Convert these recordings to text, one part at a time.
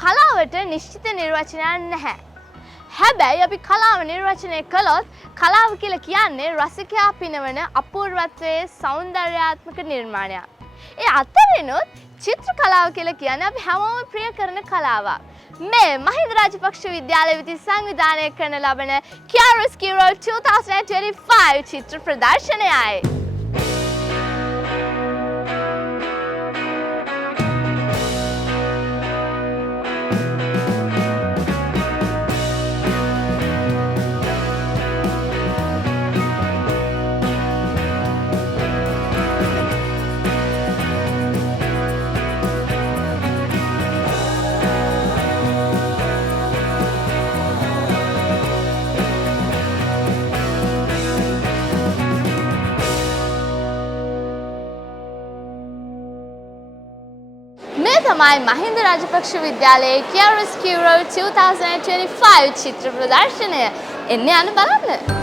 කලාවට නිශ්චිත නිර්වචනයක් නැහැ. හැබැයි අපි කලාව නිර්වචනය කළොත් කලාව කියලා කියන්නේ රසිකයා පිනවන අපූර්වත්වයේ සෞන්දර්යාත්මක නිර්මාණයක්. ඒ අතරිනුත් චිත්‍ර කලාව කියලා කියන්නේ අපි හැමෝම ප්‍රිය කරන කලාවක්. මේ මහින්ද රාජපක්ෂ විද්‍යාලය විසින් සංවිධානය කරන ලබන Chiaroscuro 2025 චිත්‍ර ප්‍රදර්ශනයයි. තමයි මහින්ද රාජපක්ෂ විද්‍යාලයේ Chiaroscuro 2025 චිත්‍ර ප්‍රදර්ශනය. එන්න යන්න බලන්න.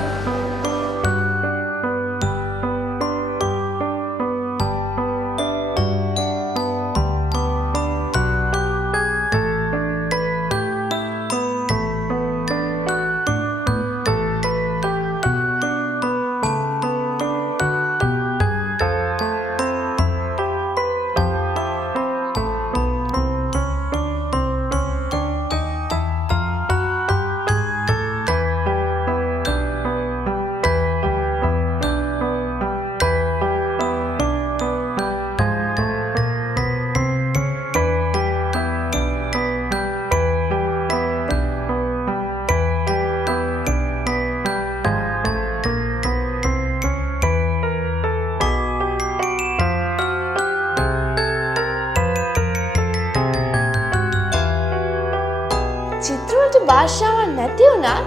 චිත්‍රවලට භාෂාවක් නැති වුණා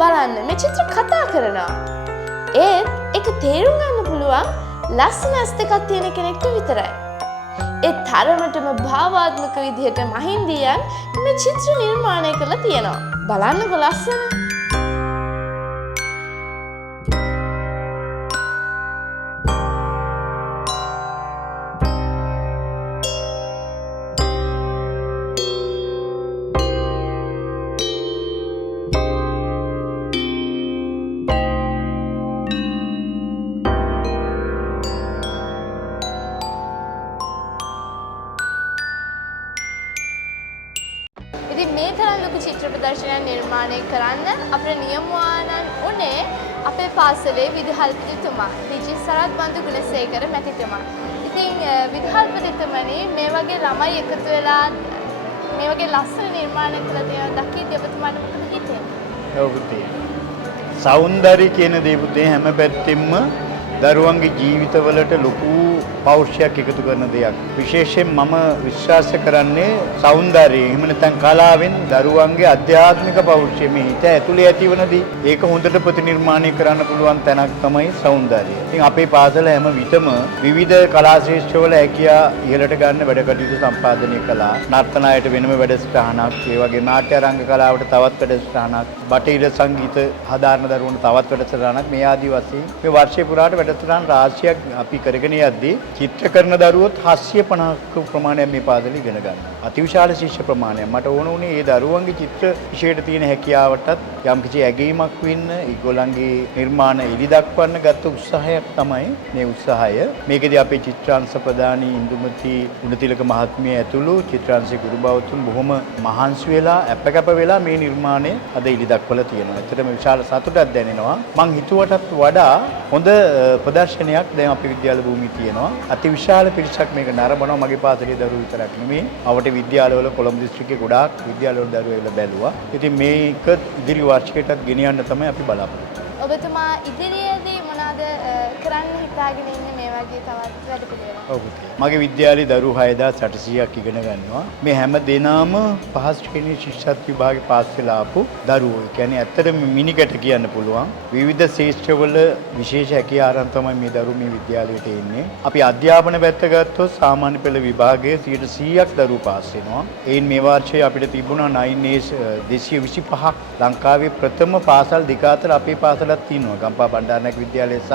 බලන්න මේ චිත්‍ර කතා කරනවා. ඒත් ඒක තේරුම් ගන්න පුළුවන් ලස්සන ඇස් දෙකක් තියෙන කෙනෙක්ට විතරයි. ඒ තරමටම භාවාත්මක විදිහට මහින්දියන් මේ චිත්‍ර නිර්මාණය කරලා තියෙනවා. බලන්නකො ලස්සන. මේ තරම් ලොකු චිත්‍ර ප්‍රදර්ශනයක් නිර්මාණය කරන්න අපේ නියමුවානන් උනේ අපේ පාසලේ විදුහල්පතිතුමා ඩී.ජී. සරත් බන්දු ගුණසේකර මැතිතුමා. ඉතින් විදුහල්පතිතුමනි මේ වගේ ළමයි එකතු වෙලා මේ වගේ ලස්සන නිර්මාණ කළ දේ දකිද්දී ඔබතුමාට මොකද හිතෙන්නේ? ඔව් පුතේ. සෞන්දර්ය කියන දේ පුතේ හැම පැත්තෙම දරුවන්ගේ ජීවිතවලට ලොකු පෞරුෂයක් එකතු කරන දෙයක්. විශේෂයෙන් මම විශ්වාස කරන්නේ සෞන්දර්යය. එහෙම නැත්නම් කලාවෙන් දරුවන්ගේ ආධ්‍යාත්මික පෞරුෂය මේ හිත ඇතුලේ ඇතිවනදී ඒක හොඳට ප්‍රතිනිර්මාණය කරන්න පුළුවන් තැනක් තමයි සෞන්දර්යය. ඉතින් අපේ පාසල හැම විටම විවිධ කලා ශිෂ්‍යවල හැකියා ඉහළට ගන්න වැඩ කටයුතු සම්පාදනය කළා. නර්තනයට වෙනම වැඩසටහනක්, ඒ වගේ නාට්‍ය රංග කලාවට තවත් වැඩසටහනක්, බටහිර සංගීත හදාරන දරුවන්ට තවත් වැඩසටහනක් මේ ආදී වශයෙන් මේ වර්ෂය පුරාට වැඩසටහන් රාශියක් අපි කරගෙන යද්දී චිත්‍ර කරන දරුවොත් 750ක ප්‍රමාණයක් මේ පාසලේ ඉගෙන ගන්නවා. අතිවිශාල ශිෂ්‍ය ප්‍රමාණයක්. මට ඕන උනේ මේ දරුවන්ගේ චිත්‍ර විෂයට තියෙන හැකියාවටත් යම්කිසි ඇගීමක් වෙන්න, ඒගොල්ලන්ගේ නිර්මාණ එලි දක්වන්න ගත්ත උත්සාහයක් තමයි මේ උත්සාහය. මේකෙදී අපේ චිත්‍රාංශ ප්‍රධානී ඉන්දුමති ගුණතිලක මහත්මිය ඇතුළු චිත්‍රාංශයේ ගුරු භවතුන් බොහොම මහන්සි වෙලා අපකැප වෙලා මේ නිර්මාණය අද එලි දක්වලා තියෙනවා. ඇත්තටම විශාල සතුටක් දැනෙනවා. මං හිතුවටත් වඩා හොඳ ප්‍රදර්ශනයක් දැන් අපේ විද්‍යාල භූමියේ තියෙනවා. අතිවිශාල පිරිසක් මේක නරඹනවා. මගේ පාසලේ දරුවෝ විතරක් නෙමෙයි. අවට විද්‍යාලවල කොළඹ දිස්ත්‍රික්කේ ගොඩාක් විද්‍යාලවල දරුවෝ එළ බැලුවා. ඉතින් මේක ඉදිරි වාර්ෂිකයටත් ගෙනියන්න තමයි අපි බලාපොරොත්තු වෙන්නේ. ඔබතුමා ඉදිරියේදී මොනවාද කරන්න හිතාගෙන ඉන්නේ මේ වගේ තවත් වැඩපිළිවෙලක්? ඔව් පුතේ. මගේ විද්‍යාලයේ දරුවෝ 6800ක් ඉගෙන ගන්නවා. මේ හැම දෙනාම පහස් ශ්‍රේණි ශිෂ්‍යත්ව විභාගේ පාස් වෙලා ආපු දරුවෝ. ඒ කියන්නේ ඇත්තටම මිනිකට කියන්න පුළුවන්. විවිධ ශාස්ත්‍රවල විශේෂ හැකියාවන් අරන් තමයි මේ දරුවෝ මේ විද්‍යාලයට එන්නේ. අපි අධ්‍යාපන පැත්ත ගත්තොත් සාමාන්‍ය පෙළ විභාගයේ 100%ක් දරුවෝ පාස් වෙනවා. ඒයින් මේ වර්ෂයේ අපිට තිබුණා 9A 225ක් ලංකාවේ ප්‍රථම පාසල් දෙක අතර අපේ පාසලක් තියෙනවා. ගම්පහ බණ්ඩාරනායක විද්‍යාලය සහ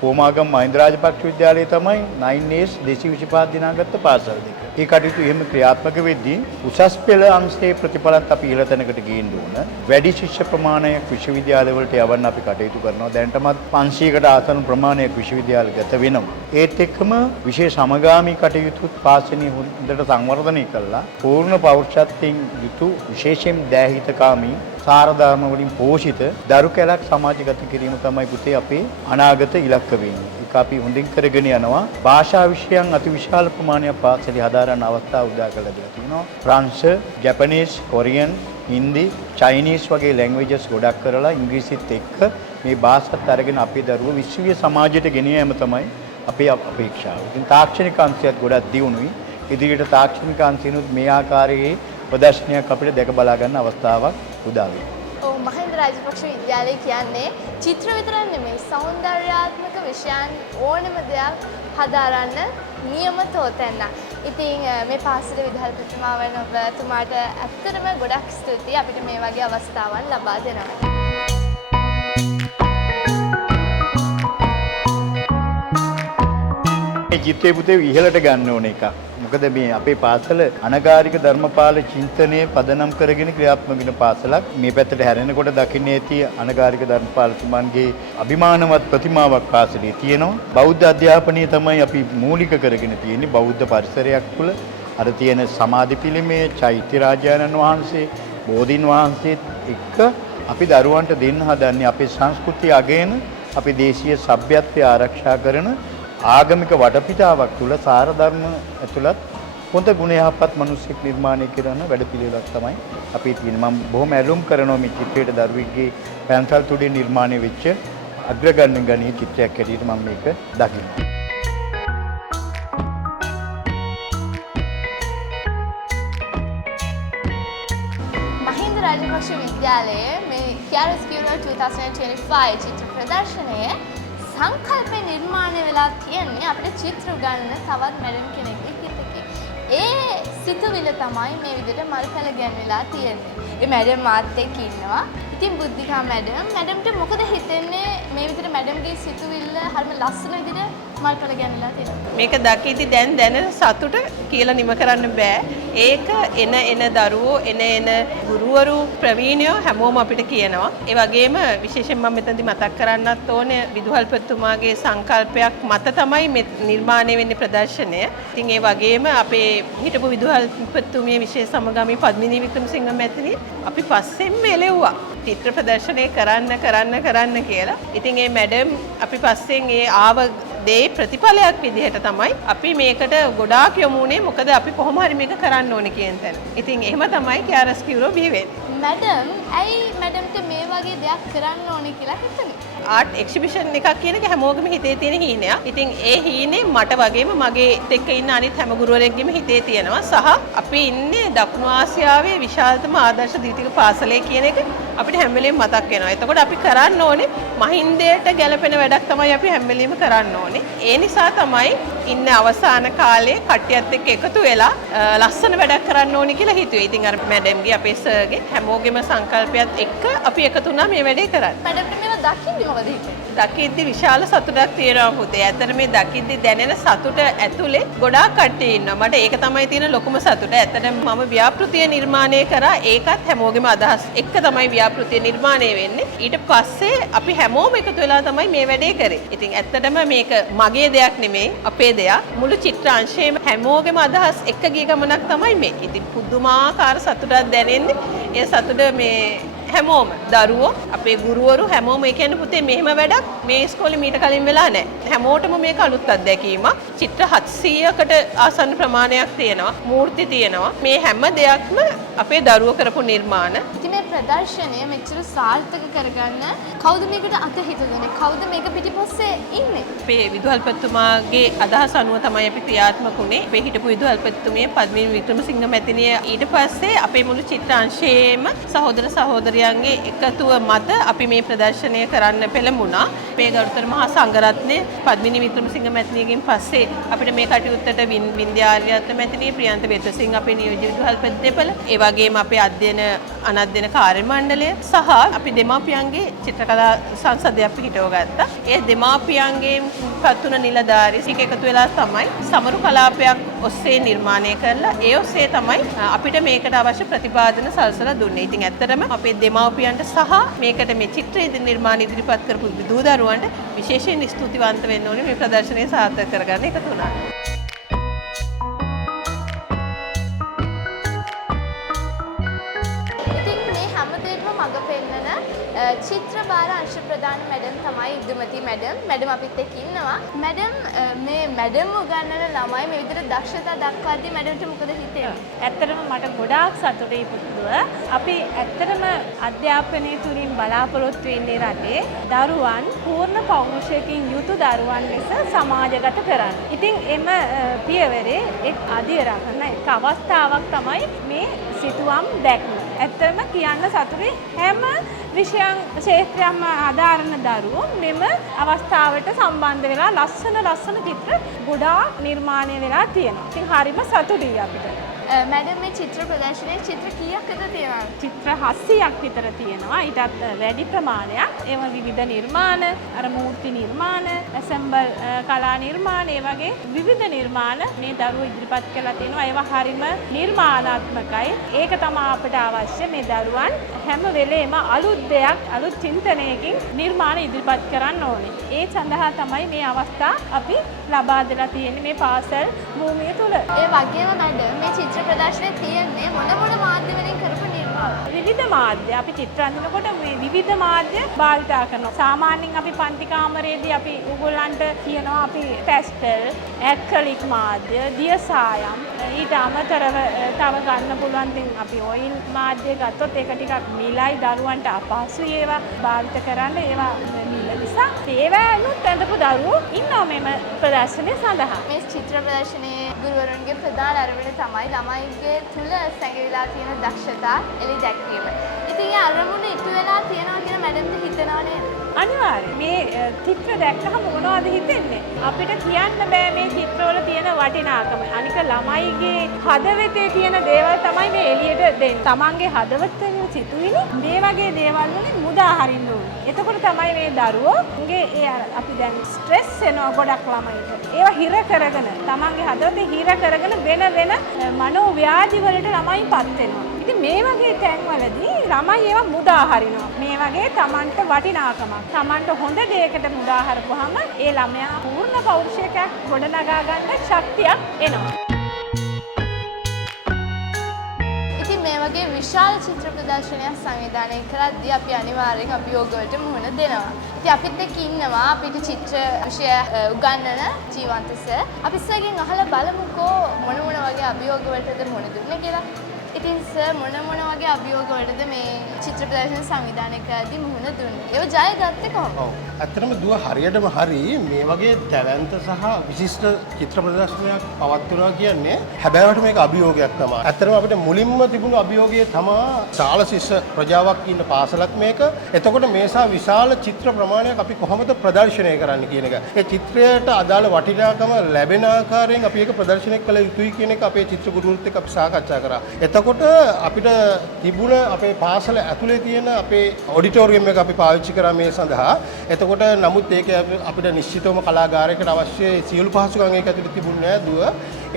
කොමාගම මහින්ද රාජපක්ෂ විද්‍යාලයේ තමයි 9S 225 දිනාගත්ත පාසල් දෙක. ඒ කටයුතු එහෙම ක්‍රියාත්මක වෙද්දී උසස් පෙළ අංශයේ ප්‍රතිඵලත් අපි ඉහළ තැනකට ගේන්න ඕන. වැඩි ශිෂ්‍ය ප්‍රමාණයක් විශ්වවිද්‍යාලවලට යවන්න අපි කටයුතු කරනවා. දැනටමත් 500කට ආසන්න ප්‍රමාණයක් විශ්වවිද්‍යාලගත වෙනවා. ඒත් එක්කම විශේෂ සමගාමී කටයුතුත් පාසලේ හොඳට සංවර්ධනය කළා. පූර්ණ පෞරුෂත්වයෙන් යුතු විශේෂයෙන් දෑහිතකාමී සාරධර්ම වලින් පෝෂිත දරු කැලක් සමාජගත කිරීම තමයි පුතේ අපේ අනාගත ඉලක්ක වෙන්නේ. ඒක අපි හොඳින් කරගෙන යනවා. භාෂා විෂයන් අතිවිශාල ප්‍රමාණයක් පාසලේ හදාරන අවස්ථා උදා කරලා දීලා තිනවා. ප්‍රංශ, ජපනීස්, කොරියන්, හින්දි, චයිනීස් වගේ ලැන්ග්වේජස් ගොඩක් කරලා ඉංග්‍රීසිත් එක්ක මේ භාෂාත් අරගෙන අපේ දරුවෝ විශ්වීය සමාජයට ගෙන යාම තමයි අපේ අපේක්ෂාව. ඉතින් තාක්ෂණික අංශයත් ගොඩක් දියුණුයි. ඉදිරියට තාක්ෂණික අංශිනුත් මේ ආකාරයේ ප්‍රදර්ශනයක් අපිට දැක බලා ගන්න අවස්ථාවක් උදා වෙනවා. ඔව් මහින්ද රාජපක්ෂ විද්‍යාලය කියන්නේ චිත්‍ර විතරක් නෙමෙයි සෞන්දර්යාත්මක විෂයන් ඕනම දෙයක් හදාරන්න නියම තෝතැන්න. ඉතින් මේ පාසලේ විදුහල්පතිතුමා වන ඔබතුමාට ඇත්තටම ගොඩක් ස්තුතියි අපිට මේ වගේ අවස්ථාවන් ලබා දෙනවා. මේ චිත්‍රයේ පුතේ ඉහළට ගන්න ඕන එක. මොකද මේ අපේ පාසල අනගාരിക ධර්මපාල චින්තනයේ පදනම් කරගෙන ක්‍රියාත්මක වෙන පාසලක්. මේ පැත්තට හැරෙනකොට දකින්නේ ඇති අනගාരിക ධර්මපාලතුමන්ගේ අභිමානවත් ප්‍රතිමාවක් පාසලේ තියෙනවා. බෞද්ධ අධ්‍යාපනය තමයි අපි මූලික කරගෙන තියෙන්නේ. බෞද්ධ පරිසරයක් තුළ අර තියෙන සමාධි පිළිමය, චෛත්‍ය රාජානන් වහන්සේ, බෝධීන් වහන්සේත් එක්ක අපි දරුවන්ට දෙන්න හදන්නේ අපේ සංස්කෘතිය අගයන, අපේ දේශීය සભ્યත්වය ආරක්ෂා කරන ආගමික වටපිටාවක් තුළ සාරධර්ම ඇතුළත් හොඳ ගුණ යහපත් මිනිසෙක් නිර්මාණය කරන වැඩපිළිවෙලක් තමයි අපි තියෙන්නේ. මම බොහොම ඇලුම් කරනවා මේ චිත්‍රයට දරුවෙක්ගේ පැන්සල් තුඩේ නිර්මාණය වෙච්ච අග්‍රගණ්‍ය චිත්‍රයක් හැටියට මම මේක දකිනවා. මහින්ද රාජපක්ෂ විද්‍යාලයේ මේ KRS Bureau 2025 චිත්‍ර ප්‍රදර්ශනයේ සංකල්පේ නිර්මාණය වෙලා තියෙන්නේ අපිට චිත්‍ර ගන්න තවත් මැඩම් කෙනෙක්ගේ හිතකින්. ඒ සිතුවිල්ල තමයි මේ විදිහට මල්කල ගැන්විලා තියෙන්නේ. ඒ මැඩම් මාත් එක්ක ඉන්නවා. ඉතින් බුද්ධිකා මැඩම්ට මොකද හිතෙන්නේ මේ විදිහට මැඩම්ගේ සිතුවිල්ල හරිම ලස්සන විදිහට මල්කල ගැන්විලා තියෙනවා. මේක දකිද්දි දැන් දැනෙන සතුට කියලා නිම කරන්න බෑ. ඒක එන දරුවෝ එන ගුරුවරු ප්‍රවීණයෝ හැමෝම අපිට කියනවා. ඒ වගේම විශේෂයෙන් මම මෙතනදි මතක් කරන්නත් ඕනේ විදුහල්පතිතුමාගේ සංකල්පයක් මත තමයි මේ නිර්මාණය වෙන්නේ ප්‍රදර්ශනය. ඉතින් ඒ වගේම අපේ හිටපු විදුහල්පතිතුමිය විශේෂ සමගාමී පද්මිනී වික්‍රමසිංහ මැතිණිය අපි පස්සෙන්ම එළෙව්වා. චිත්‍ර ප්‍රදර්ශනය කරන්න කියලා. ඉතින් ඒ මැඩම් අපි පස්සෙන් ඒ ආව දේ ප්‍රතිඵලයක් විදිහට තමයි අපි මේකට ගොඩාක් යොමු වුණේ. මොකද අපි කොහොම හරි මේක කරන්න ඕනේ කියන තැන. ඉතින් එහෙම තමයි KRS Bureau බිහි වෙන්නේ. මැඩම් ඇයි මැඩම්ට මේ වගේ දෙයක් කරන්න ඕනේ කියලා හිතුනේ? ආර්ට් එක්සිබිෂන් එකක් කියන එක හැමෝගෙම හිතේ තියෙන හීනයක්. ඉතින් ඒ හීනේ මට වගේම මගේ එක්ක ඉන්න අනිත් හැම ගුරුවරයෙක්ගෙම හිතේ තියෙනවා. සහ අපි ඉන්නේ දකුණු ආසියාවේ විශාලතම ආදර්ශ දීතික පාසලේ කියන එක අපිට හැම වෙලේම මතක් වෙනවා. එතකොට අපි කරන්න ඕනේ මහින්දයට ගැලපෙන වැඩක් තමයි අපි හැම වෙලේම කරන්න ඕනේ. ඒ නිසා තමයි ඉන්න අවසාන කාලේ කට්ටියත් එක්ක එකතු වෙලා ලස්සන වැඩක් කරන්න ඕනේ කියලා හිතුවේ. ඉතින් අර මැඩම්ගේ අපේ සර්ගේ හැමෝගෙම සංකල්පයත් එක්ක අපි එකතු වුණා මේ වැඩේ කරන්න. මැඩම්ට මේවා දකින්නේ මොකද හිතෙන්නේ? දකිද්දි විශාල සතුටක් තියෙනවා පුතේ. ඇත්තට මේ දකිද්දි දැනෙන සතුට ඇතුලේ ගොඩාක් කට්ටිය ඉන්නවා. මට ඒක තමයි තියෙන ලොකුම සතුට. ඇත්තට මම ව්‍යාපෘතිය නිර්මාණය කරා. ඒකත් හැමෝගෙම අදහස් එක්ක තමයි ව්‍යාපෘතිය නිර්මාණය වෙන්නේ. ඊට පස්සේ අපි හැමෝම එකතු වෙලා තමයි මේ වැඩේ කරේ. ඉතින් ඇත්තටම මේක මගේ දෙයක් නෙමෙයි, අපේ දෙයක්. මුළු චිත්‍රාංශයේම හැමෝගෙම අදහස් එක්ක ගිය ගමනක් තමයි මේ. ඉතින් පුදුමාකාර සතුටක් දැනෙන්නේ. ඒ සතුට මේ හැමෝම දරුවෝ අපේ ගුරුවරු හැමෝම ඒ කියන්නේ පුතේ මෙහෙම වැඩක් මේ ඉස්කෝලේ මීට කලින් වෙලා නැහැ. හැමෝටම මේක අලුත් අත්දැකීමක්. චිත්‍ර 700කට ආසන්න ප්‍රමාණයක් තියෙනවා. මූර්ති තියෙනවා. මේ හැම දෙයක්ම අපේ දරුවෝ කරපු නිර්මාණ. ඉතින් මේ ප්‍රදර්ශනය මෙච්චර සාර්ථක කරගන්න කවුද මේකට අත හිතන්නේ? කවුද මේක පිටිපස්සේ ඉන්නේ? අපේ විදුහල්පතිතුමාගේ අදහස අනුව තමයි අපි ක්‍රියාත්මක වුණේ. අපේ හිටපු විදුහල්පතිතුමිය පද්මිනී වික්‍රමසිංහ මැතිණිය ඊට පස්සේ අපේ මුළු චිත්‍රාංශයේම සහෝදර සහෝදරියන්ගේ එකතුව මත අපි මේ ප්‍රදර්ශනය කරන්න පෙළඹුණා. අපේ ගරුතර මහා සංඝරත්නය පද්මිනී වික්‍රමසිංහ මැතිණියගෙන් පස්සේ අපිට මේ කටයුත්තට වින්ද්‍යාර්යත්න මැතිණිය ප්‍රියන්ත වෙතසිංහ අපේ නියෝජ්‍ය විදුහල්පති දෙපළ ඒ වගේම අපේ අනධ්‍යයන කාර්ය මණ්ඩලය සහ අපි දෙමාපියන්ගේ චිත්‍රකලා සංසදයක් පිහිටව ගත්තා. ඒ දෙමාපියන්ගේ පත්තුන නිලධාරී සික එකතු වෙලා තමයි සමරු කලාපයක් ඔස්සේ නිර්මාණය කරලා ඒ ඔස්සේ තමයි අපිට මේකට අවශ්‍ය ප්‍රතිපාදන සලසලා දුන්නේ. ඉතින් ඇත්තටම අපේ දෙමාපියන්ට සහ මේකට මේ චිත්‍ර නිර්මාණ ඉදිරිපත් කරපු දූ දරුවන්ට විශේෂයෙන් ස්තුතිවන්ත වෙන්න ඕනේ මේ ප්‍රදර්ශනය සාර්ථක කරගන්න එකතු වුණා. චිත්‍ර බාර අංශ ප්‍රධාන මැඩම් තමයි ඉදුමති මැඩම්. මැඩම් අපිත් එක්ක ඉන්නවා. මැඩම් මේ මැඩම් උගන්වන ළමයි මේ විදිහට දක්ෂතා දක්වද්දී මැඩම්ට මොකද හිතෙන්නේ? ඇත්තටම මට ගොඩාක් සතුටුයි පුතුව. අපි ඇත්තටම අධ්‍යාපනය තුලින් බලාපොරොත්තු වෙන්නේ රටේ දරුවන් පූර්ණ පෞරුෂයකින් යුතු දරුවන් ලෙස සමාජගත කරන්න. ඉතින් එම පියවරේ එක් අධිරහන එක් අවස්ථාවක් තමයි මේ සිතුවම් දැක්ම. ඇත්තම කියන්න සතුටුයි හැම විෂයන් ක්ෂේත්‍රයක්ම ආධාරණ දරුවෝ මෙම අවස්ථාවට සම්බන්ධ වෙලා ලස්සන චිත්‍ර ගොඩාක් නිර්මාණය වෙලා තියෙනවා. ඉතින් හරිම සතුටුයි අපිට. මැඩම් මේ චිත්‍ර ප්‍රදර්ශනයේ චිත්‍ර කීයක් විතර තියෙනවද? චිත්‍ර 700ක් විතර තියෙනවා. ඊටත් වැඩි ප්‍රමාණයක්. ඒව විවිධ නිර්මාණ, අර මූර්ති නිර්මාණ, ඇසෙම්බල් කලා නිර්මාණ, ඒ වගේ විවිධ නිර්මාණ මේ දරුවෝ ඉදිරිපත් කරලා තියෙනවා. ඒවා හරිම නිර්මාණාත්මකයි. ඒක තමයි අපිට අවශ්‍ය. මේ දරුවන් හැම වෙලේම අලුත් දෙයක්, අලුත් චින්තනයකින් නිර්මාණ ඉදිරිපත් කරන්න ඕනේ. ඒ සඳහා තමයි මේ අවස්ථා අපි ලබා දෙලා තියෙන්නේ මේ පාසල් භූමිය තුල. ඒ වගේම මැඩම් මේ චිත්‍ර ප්‍රදර්ශනයේ තියෙන්නේ මොන මාධ්‍ය වලින් කරපු නිර්මාණ? විවිධ මාධ්‍ය. අපි චිත්‍ර අඳිනකොට මේ විවිධ මාධ්‍ය භාවිතා කරනවා. සාමාන්‍යයෙන් අපි පන්ති කාමරයේදී අපි උගලන්ට කියනවා අපි පැස්ටල්, ඇක්‍රලික් මාධ්‍ය, දියසායම්, ඊට අමතරව තව ගන්න පුළුවන් තින් අපි ඔයිල් මාධ්‍ය ගත්තොත් ඒක ටිකක් මිලයි දරුවන්ට අපහසුයි ඒවා භාවිත කරන්න. ඒවා මිල නිසා ඒවැනුත් ඇඳපු දරුවෝ ඉන්නවා මෙම ප්‍රදර්ශනය සඳහා. මේ චිත්‍ර ප්‍රදර්ශනයේ ගුරුවරුන්ගේ ප්‍රධාන අරමුණ තමයි ළමයින්ගේ තුල සැඟවිලා තියෙන දක්ෂතා එළි දැක්වීම. ඉතින් ඒ අරමුණ ඉටු වෙලා තියෙනවා කියන මැඩම්ද හිතනවා නේද? අනිවාර්යයෙන් මේ චිත්‍ර දැක්කම මොනවද හිතෙන්නේ? අපිට කියන්න බෑ මේ චිත්‍රවල තියෙන වටිනාකම. අනික ළමයිගේ හදවතේ තියෙන දේවල් තමයි මේ එළියට දෙන්නේ. තමන්ගේ හදවතේ සිතුවිලි මේ වගේ දේවල් වලින් මුදා හරින්න ඕනේ. එතකොට තමයි මේ දරුවෝගේ ඒ අපි දැන් ස්ට්‍රෙස් එනවා ගොඩක් ළමයිට. ඒවා හිර කරගෙන තමන්ගේ හදවතේ හිර කරගෙන වෙන මනෝ ව්‍යාධි වලට ළමයිපත් වෙනවා. ඉතින් මේ වගේ තැන්වලදී ළමයි ඒවා මුදා හරිනවා. මේ වගේ තමන්ට වටිනාකමක්. තමන්ට හොඳ දෙයකට මුදා හරපුවාම ඒ ළමයා පූර්ණ පෞරුෂයක් ගොඩනගා ගන්න ශක්තියක් එනවා. මේ වගේ විශාල චිත්‍ර ප්‍රදර්ශනයක් සංවිධානය කරද්දී අපි අනිවාර්යෙන් අභියෝගවලට මුහුණ දෙනවා. ඉතින් අපිත් එක්ක ඉන්නවා අපිට චිත්‍ර විෂය උගන්වන ජීවන්ත සර්. අපි සර්ගෙන් අහලා බලමුකෝ මොන වගේ අභියෝගවලටද මුහුණ දුන්නේ කියලා. ඉතින් සර් මොන වගේ අභියෝගවලටද මේ චිත්‍ර ප්‍රදර්ශන සංවිධානය කරද්දී මුහුණ දුන්නේ? ඒව ජයගත්තේ කොහොමද? ඔව්. ඇත්තටම දුව හරියටම හරි මේ වගේ තැවැන්ත සහ විශිෂ්ට චිත්‍ර ප්‍රදර්ශනයක් පවත්වනවා කියන්නේ හැබැයිවට මේක අභියෝගයක් තමයි. ඇත්තටම අපිට මුලින්ම තිබුණු අභියෝගය තමයි ශාල ශිෂ්‍ය ප්‍රජාවක් ඉන්න පාසලක් මේක. එතකොට මේසා විශාල චිත්‍ර ප්‍රමාණයක් අපි කොහොමද ප්‍රදර්ශනය කරන්න කියන එක. ඒ චිත්‍රයට අදාළ වටිනාකම ලැබෙන ආකාරයෙන් අපි ඒක ප්‍රදර්ශනය කළ යුතුයි කියන එක අපේ චිත්‍ර ගුරුවරුත් එක්ක අපි සාකච්ඡා කරා. එතකොට අපිට තිබුණ අපේ පාසල ඇතුලේ තියෙන අපේ ඔඩිටෝරියම් එක අපි පාවිච්චි කරා මේ සඳහා. එතකොට නමුත් ඒක අපිට නිශ්චිතවම කලාගාරයකට අවශ්‍ය සියලු පහසුකම් ඒක ඇතුලේ තිබුණේ නැහැ දුව.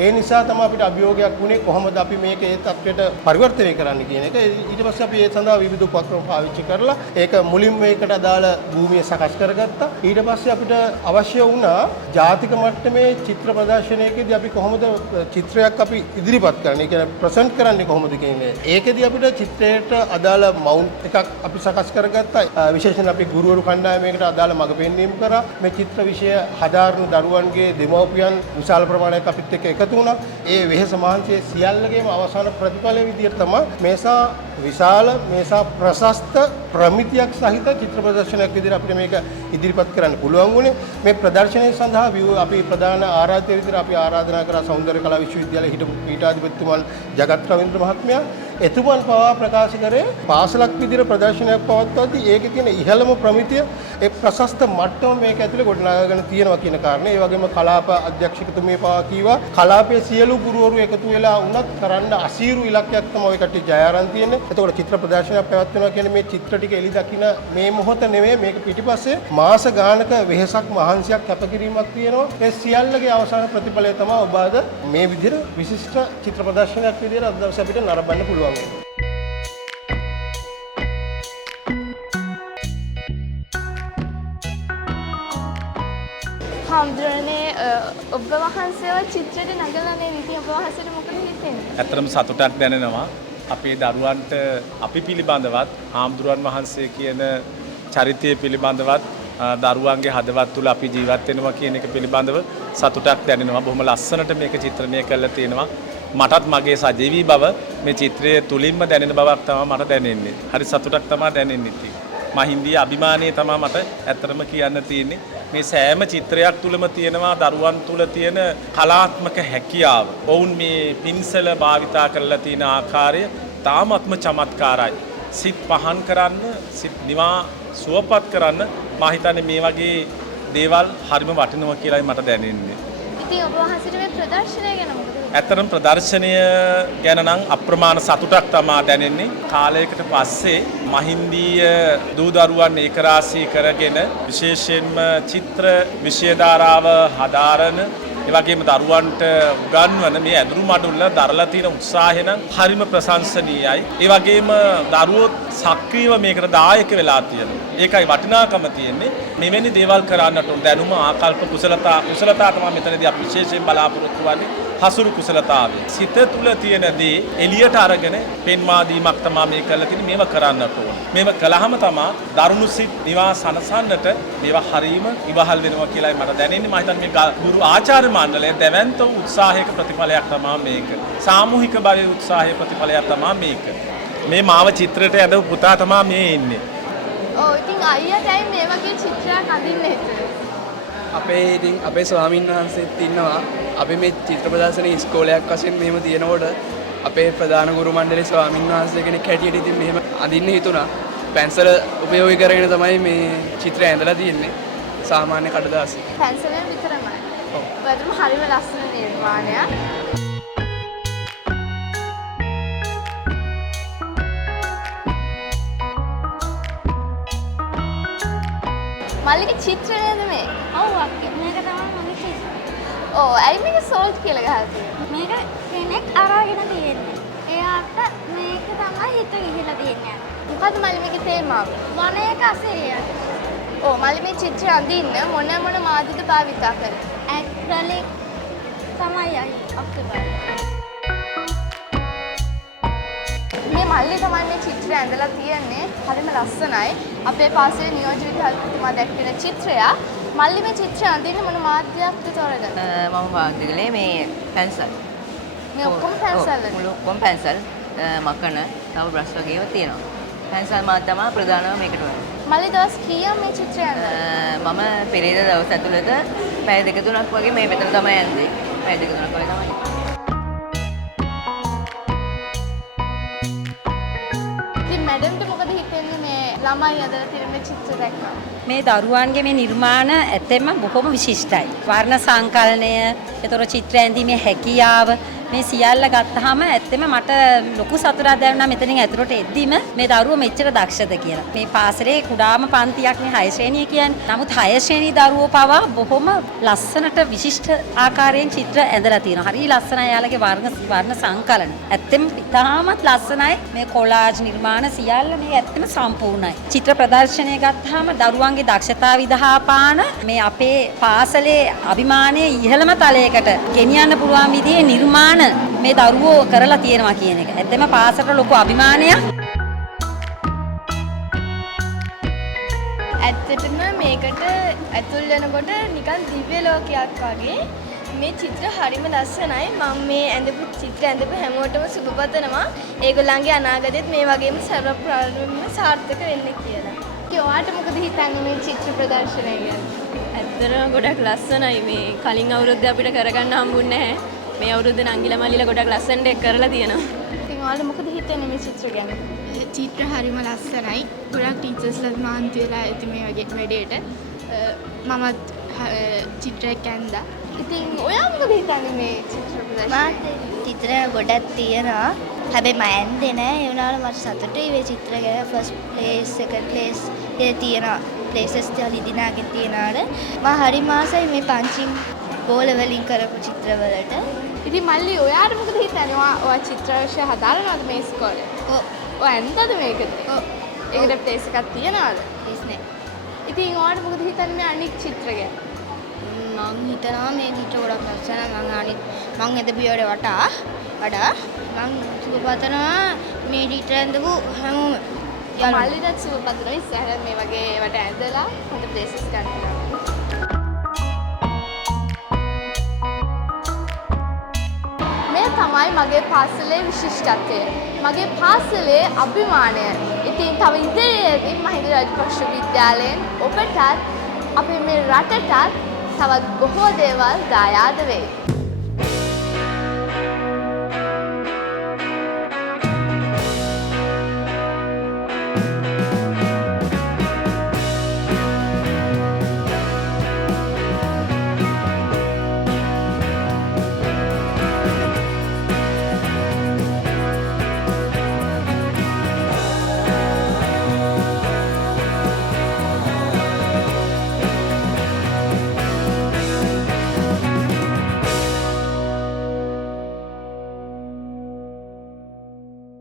ඒ නිසා තමයි අපිට අභියෝගයක් වුණේ කොහොමද අපි මේක ඒ තත්ත්වයට පරිවර්තනය කරන්න කියන එක. ඊට පස්සේ අපි ඒ සඳහා විවිධ උපක්‍රම පාවිච්චි කරලා ඒක මුලින්ම ඒකට අදාළ භූමිය සකස් කරගත්තා. ඊට පස්සේ අපිට අවශ්‍ය වුණා ජාතික මට්ටමේ චිත්‍ර ප්‍රදර්ශනයකදී අපි කොහොමද චිත්‍රයක් අපි ඉදිරිපත් කරන්නේ, ඒ කියන්නේ ප්‍රසන්ට් කරන්නේ කොහොමද කියන්නේ. ඒකෙදී අපිට චිත්‍රයට අදාළ මවුන්ට් එකක් අපි සකස් කරගත්තා. විශේෂයෙන් අපි ගුරුවරු කණ්ඩායමකට අදාළ මඟ පෙන්වීම කරා. මේ චිත්‍ර විෂය හදාරන දරුවන්ගේ දෙමව්පියන් විශාල ප්‍රමාණයක් අපිත් එක්ක එකතු වුණා. ඒ වෙහෙස මහන්සිය සියල්ලගේම අවසාන ප්‍රතිඵලය විදිහට තමයි මේසා විශාල මේසා ප්‍රශස්ත ප්‍රමිතියක් සහිත චිත්‍ර ප්‍රදර්ශනයක් විදිහට අපිට මේක ඉදිරිපත් කරන්න පුළුවන් වුණේ. මේ ප්‍රදර්ශනය සඳහා අපි ප්‍රධාන ආරාධ්‍ය විදිහට අපි ආරාධනා කරා සෞන්දර්ය කලා විශ්වවිද්‍යාලයේ හිටපු පීඨාධිපතිතුමන් ජගත් රවීන්ද්‍ර මහත්මයා. එතුමන් පවා ප්‍රකාශ කරේ පාසලක් විදිහට ප්‍රදර්ශනයක් පවත්වද්දී ඒකේ තියෙන ඉහළම ප්‍රමිතිය ඒ ප්‍රශස්ත මට්ටම මේක ඇතුලේ ගොඩනගාගෙන තියෙනවා කියන කාරණේ. ඒ වගේම කලාප අධ්‍යක්ෂකතුමිය පවා කීවා කලාපයේ සියලු ගුරුවරු එකතු වෙලා වුණත් කරන්න අසීරු ඉලක්කයක් තමයි ඔය කට්ටිය ජය අරන් තියෙන්නේ. එතකොට චිත්‍ර ප්‍රදර්ශනයක් පැවැත්වෙනවා කියන්නේ මේ චිත්‍ර ටික එලි දකින්න මේ මොහොත නෙවෙයි මේක පිටිපස්සේ මාස ගානක වෙහෙසක් මහන්සියක් කැපකිරීමක් තියෙනවා. ඒ සියල්ලගේ අවසාන ප්‍රතිඵලය තමයි ඔබ අද මේ විදිහට විශිෂ්ට චිත්‍ර ප්‍රදර්ශනයක් විදිහට අද දවසේ අපිට නරඹන්න පුළුවන්. හාමුදුරනේ ඔබ වහන්සේව චිත්‍රයට නගලානේ ඉතින් ඔබ වහන්සේට මොකද හිතෙන්නේ? ඇත්තටම සතුටක් දැනෙනවා. අපේ දරුවන්ට අපි පිළිබඳවත් හාමුදුරන් වහන්සේ කියන චරිතය පිළිබඳවත් දරුවන්ගේ හදවත් තුළ අපි ජීවත් වෙනවා කියන එක පිළිබඳව සතුටක් දැනෙනවා. බොහොම ලස්සනට මේක චිත්‍රණය කරලා තියෙනවා. මටත් මගේ සජීවී බව මේ චිත්‍රයේ තුලින්ම දැනෙන බවක් තමයි මට දැනෙන්නේ. හරි සතුටක් තමයි දැනෙන්නේ. මහින්දිය අභිමානයේ තමයි මට ඇත්තටම කියන්න තියෙන්නේ. මේ සෑම චිත්‍රයක් තුලම තියෙනවා දරුවන් තුල තියෙන කලාත්මක හැකියාව. ඔවුන් මේ පින්සල භාවිතා කරලා තියෙන ආකාරය තාමත්ම චමත්කාරයි. සිත් පහන් කරන්න, සිත් නිවා සුවපත් කරන්න මම හිතන්නේ මේ වගේ දේවල් හරිම වටිනවා කියලායි මට දැනෙන්නේ. ඉතින් ඔබ වහන්සේට මේ ප්‍රදර්ශනය ගැන මොකද? ඇත්තටම ප්‍රදර්ශනය ගැන නම් අප්‍රමාණ සතුටක් තමයි දැනෙන්නේ. කාලයකට පස්සේ මහින්දීය දූ දරුවන් ඒකරාශී කරගෙන විශේෂයෙන්ම චිත්‍ර විෂය ධාරාව හදාරන ඒ වගේම දරුවන්ට උගන්වන මේ ඇදුරු මඩුල්ල දරලා තියෙන උත්සාහය නම් හරිම ප්‍රශංසනීයයි. ඒ වගේම දරුවෝ සක්‍රීයව මේකට දායක වෙලා තියෙනවා. ඒකයි වටිනාකම තියෙන්නේ. මෙවැනි දේවල් කරන්නට උන් දැනුම ආකල්ප කුසලතා තමයි මෙතනදී අපි විශේෂයෙන් බලාපොරොත්තු වෙන්නේ. හසුරු කුසලතාවය. සිත තුළ තියෙන දේ එළියට අරගෙන පෙන්වා දීමක් තමයි මේ කරලා තියෙන්නේ. මේව කරන්නට ඕන. මේව කළාම තමයි දරුණු සිත් නිවා සනසන්නට මේවා හරීම ඉවහල් වෙනවා කියලායි මට දැනෙන්නේ. මම හිතන්නේ මේ ගුරු ආචාර්ය මණ්ඩලයේ දැවැන්ත උත්සාහයක ප්‍රතිඵලයක් තමයි මේක. සාමූහික බලයේ උත්සාහයේ ප්‍රතිඵලයක් තමයි මේක. මේ මාව චිත්‍රයට ඇඳපු පුතා තමයි මේ ඉන්නේ. ඔව් ඉතින් අයියාටයි මේ වගේ චිත්‍රයක් අඳින්න හිතුනේ. අපේ ස්වාමීන් වහන්සේත් ඉන්නවා. අපි මේ චිත්‍ර ප්‍රදර්ශන ඉස්කෝලයක් වශයෙන් මෙහෙම තියෙනකොට අපේ ප්‍රධාන ගුරු මණ්ඩලයේ ස්වාමීන් වහන්සේ කෙනෙක් හැටියට ඉතින් මෙහෙම අඳින්න හිතුණා. පැන්සල උපයෝගී කරගෙන තමයි මේ චිත්‍රය ඇඳලා තියෙන්නේ. සාමාන්‍ය කඩදාසි. පැන්සලෙන් විතරමයි. ඔව්. වලටම හරිම ලස්සන නිර්මාණයක්. මල්ලිගේ චිත්‍ර නේද මේ? ඔව් අක්කේ මේක තමයි මගේ චිත්‍රය. ඔව් ඇයි මේක සෝල්ට් කියලා ගහලා තියෙන්නේ? මේක කෙනෙක් අරගෙන තියෙන්නේ. එයාට මේක තමයි හිත ගිහිලා තියෙන්නේ. මොකද මල්ලි මේකේ තේමාව? වනයේක අසිරිය. ඔව් මල්ලි මේ චිත්‍රය අඳින්න මොන මාධ්‍යද භාවිතා කරේ? ඇක්‍රලික් තමයි අක්කේ මේ මල්ලි තමයි මේ චිත්‍රය ඇඳලා තියෙන්නේ. හරිම ලස්සනයි. අපේ පාසලේ නියෝජ්‍ය විද්‍යාර්ථිතුමා දැක්වෙන චිත්‍රයක්. මල්ලි මේ චිත්‍රය අඳින්න මොන මාධ්‍යයක්ද තෝරගත්තේ? මම පාවිච්චි කළේ මේ පැන්සල්. මේ ඔක්කොම පැන්සල්ද? මුළු ඔක්කොම පැන්සල් මකන තව බ්‍රෂ් වගේ ඒවා තියෙනවා. පැන්සල් මාත් තමයි ප්‍රධානම මේකට වන්නේ. මල්ලි දවස් කීයක් මේ චිත්‍රය ඇඳලා? මම පෙරේද දවස් ඇතුළත පැය දෙක තුනක් වගේ මේ මෙතන තමයි ඇඳේ. පැය දෙක තුනක් වගේ තමයි. ඉතින් මැඩම්ට මොකද හිතෙන්නේ මේ ළමයි ඇඳලා තියෙන මේ චිත්‍ර දැක්කම? මේ දරුවන්ගේ මේ නිර්මාණ ඇත්තෙන්ම බොහොම විශිෂ්ටයි. වර්ණ සංකලනය, ඒතර චිත්‍ර ඇඳීමේ හැකියාව මේ සියල්ල ගත්තාම ඇත්තෙම මට ලොකු සතුටක් දැනුණා මෙතනින් ඇතුළට එද්දිම මේ දරුවෝ මෙච්චර දක්ෂද කියලා. මේ පාසලේ කුඩාම පන්තියක් මේ 6 ශ්‍රේණිය කියන්නේ. නමුත් 6 ශ්‍රේණි දරුවෝ පවා බොහොම ලස්සනට විශිෂ්ට ආකාරයෙන් චිත්‍ර ඇඳලා තියෙනවා. හරි ලස්සනයි යාළගේ වර්ණ සංකලන. ඇත්තෙම ඉතාමත් ලස්සනයි. මේ කොලාජ් නිර්මාණ සියල්ල මේ ඇත්තෙම සම්පූර්ණයි. චිත්‍ර ප්‍රදර්ශනය ගත්තාම දරුවන්ගේ දක්ෂතා විදහාපාන මේ අපේ පාසලේ අභිමානයේ ඉහළම තලයකට ගෙනියන්න පුළුවන් විදිහේ නිර්මාණ මේ දරුවෝ කරලා තියෙනවා කියන එක. ඇත්තම පාසලට ලොකු අභිමානයක්. ඇත්තටම මේකට ඇතුල් වෙනකොට නිකන් දිව්‍ය ලෝකයක් වගේ මේ චිත්‍ර හරිම ලස්සනයි. මම මේ ඇඳපු චිත්‍ර ඇඳපු හැමෝටම සුබ පතනවා. ඒගොල්ලන්ගේ අනාගතෙත් මේ වගේම සර්වප්‍රාණිකව සාර්ථක වෙන්න කියලා. ඔයාට මොකද හිතන්නේ මේ චිත්‍ර ප්‍රදර්ශනය ගැන? ඇත්තටම ගොඩක් ලස්සනයි. මේ කලින් අවුරුද්දේ අපිට කරගන්න හම්බුන්නේ නැහැ. මේ අවුරුද්දේ නංගිලා මල්ලිලා ගොඩක් ලස්සනට ඒක කරලා තියෙනවා. ඉතින් ඔයාලට මොකද හිතන්නේ මේ චිත්‍ර ගැන? චිත්‍ර හරිම ලස්සනයි. ගොඩක් ටීචර්ස්ලාත් මහන්සි වෙලා ඇති මේ වගේ වැඩේට. මමත් චිත්‍රයක් ඇඳා. ඉතින් ඔයා මොකද හිතන්නේ මේ චිත්‍ර ප්‍රදර්ශනය? චිත්‍ර ගොඩක් තියෙනවා. හැබැයි මම ඇන්දේ නෑ. ඒ වුණාට මට සතුටුයි මේ චිත්‍ර ගැන. ෆස්ට් ප්ලේස්, සෙකන්ඩ් ප්ලේස් ඒ තියෙනවා. ප්ලේසස් දිනාගෙන තියනාට මම හරි මාසයි මේ පංචිං බෝල වලින් කරපු චිත්‍රවලට. ඉතින් මල්ලි ඔයාට මොකද හිතන්නේ? ඔයා චිත්‍රාංශය හදාරනවද මේ ඉස්කෝලේ? ඔව්. ඔයා ඇඳද මේකද? ඔව්. ඒකට ප්ලේස් එකක් තියනවද? ප්ලේස් නෑ. ඉතින් ඔයාට මොකද හිතන්නේ මේ අනික් චිත්‍ර ගැන? මං හිතනවා මේ චිත්‍ර ගොඩක් ලස්සනයි. මං එදපියට වඩා මං සුබපතනවා මේ චිත්‍ර ඇඳපු හැමෝම. මල්ලිට සුබ පතනවා ඉස්සරහ මේ වගේ වට ඇඳලා හොඳ ප්ලේසස් ගන්නවා. මේ තමයි මගේ පාසලේ විශිෂ්ටත්වය. මගේ පාසලේ අභිමානය. ඉතින් තව ඉදිරියේදී මහින්ද රාජපක්ෂ විද්‍යාලයෙන් ඔබටත් අපේ මේ රටටත් තවත් බොහෝ දේවල් දායාද වෙයි.